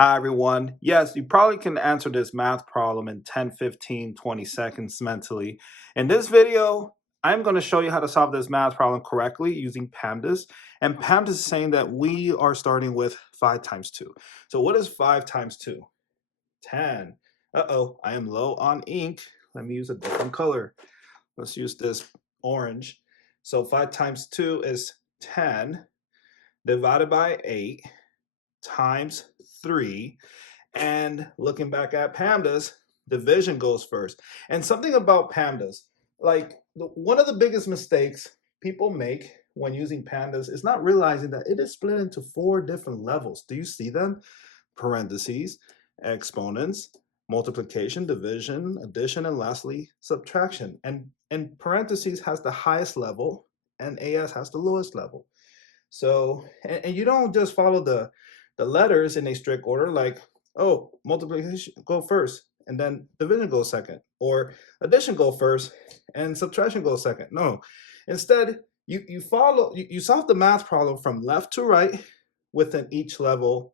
Hi everyone. Yes, you probably can answer this math problem in 10, 15, 20 seconds mentally. In this video, I'm going to show you how to solve this math problem correctly using PEMDAS. And PEMDAS is saying that we are starting with 5 times 2. So what is 5 times 2? 10. Uh-oh, I am low on ink. Let me use a different color. Let's use this orange. So 5 times 2 is 10 divided by 8 times 3. And looking back at PEMDAS, division goes first. And something about PEMDAS, like one of the biggest mistakes people make when using PEMDAS is not realizing that it is split into 4 different levels. Do you see them? Parentheses, exponents, multiplication, division, addition, and lastly, subtraction. And parentheses has the highest level and AS has the lowest level. So, and you don't just follow the letters in a strict order like, oh, multiplication go first and then division goes second, or addition go first and subtraction goes second. No, instead you solve the math problem from left to right within each level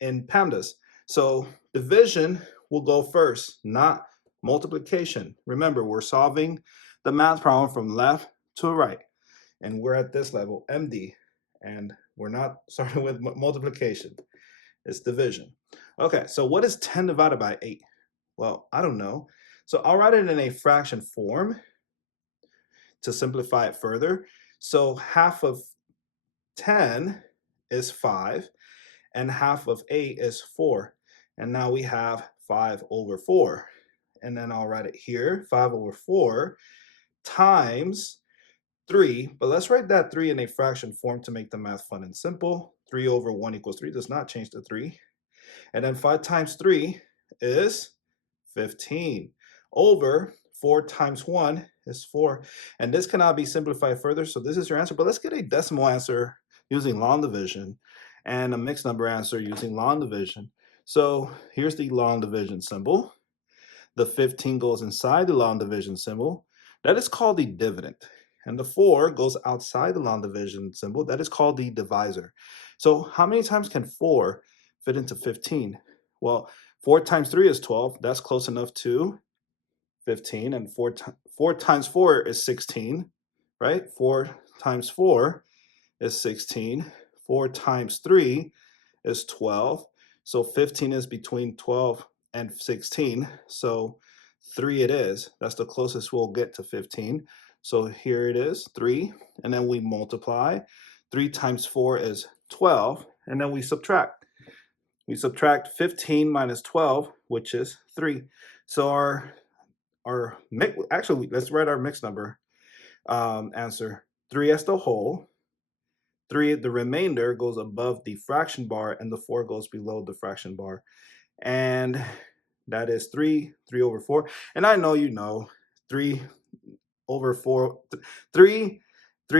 in PEMDAS. So division will go first, not multiplication. Remember, we're solving the math problem from left to right, and we're at this level, MD, and we're not starting with multiplication. It's division. Okay, so what is 10 divided by 8? Well, I don't know. So I'll write it in a fraction form to simplify it further. So half of 10 is 5, and half of 8 is 4. And now we have 5 over 4. And then I'll write it here, 5 over 4 times 3, but let's write that 3 in a fraction form to make the math fun and simple. 3 over 1 equals 3 does not change to 3. And then 5 times 3 is 15 over 4 times 1 is 4. And this cannot be simplified further, so this is your answer. But let's get a decimal answer using long division and a mixed number answer using long division. So here's the long division symbol. The 15 goes inside the long division symbol. That is called the dividend. And the 4 goes outside the long division symbol. That is called the divisor. So how many times can 4 fit into 15? Well, 4 times 3 is 12. That's close enough to 15. And 4 times 4 is 16, right? 4 times 4 is 16. 4 times 3 is 12. So 15 is between 12 and 16. So 3 it is. That's the closest we'll get to 15. So here it is, 3, and then we multiply. 3 times 4 is 12, and then we subtract. We subtract 15 minus 12, which is 3. So actually, let's write our mixed number answer. 3 as the whole. 3, the remainder goes above the fraction bar, and the 4 goes below the fraction bar. And that is 3 over 4. And I know you know 3 over 4, 3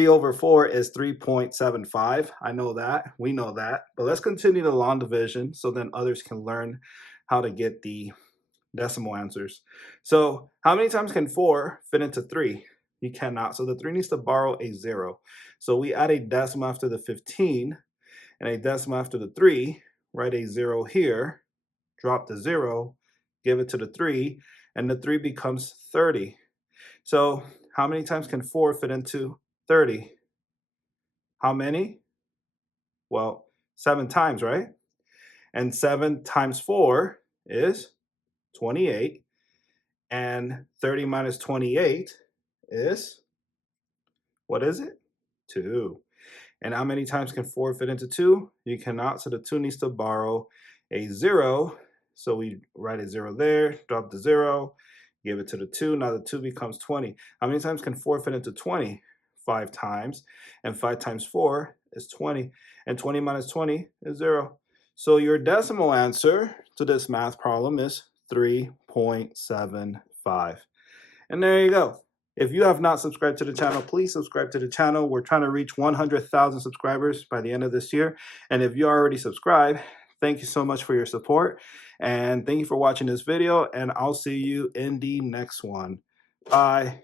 over 4 is 3.75. I know that. We know that. But let's continue the long division so then others can learn how to get the decimal answers. So how many times can 4 fit into 3? You cannot. So the 3 needs to borrow a 0. So we add a decimal after the 15 and a decimal after the 3. Write a 0 here. Drop the 0. Give it to the 3. And the 3 becomes 30. So how many times can 4 fit into 30? How many? Well, 7 times, right? And 7 times 4 is 28. And 30 minus 28 is, what is it? 2. And how many times can 4 fit into 2? You cannot, so the 2 needs to borrow a 0. So we write a 0 there, drop the 0, give it to the 2. Now the 2 becomes 20. How many times can 4 fit into 20? 5 times. And 5 times 4 is 20. And 20 minus 20 is 0. So your decimal answer to this math problem is 3.75. And there you go. If you have not subscribed to the channel, please subscribe to the channel. We're trying to reach 100,000 subscribers by the end of this year. And if you already subscribed, thank you so much for your support. And thank you for watching this video. And I'll see you in the next one. Bye.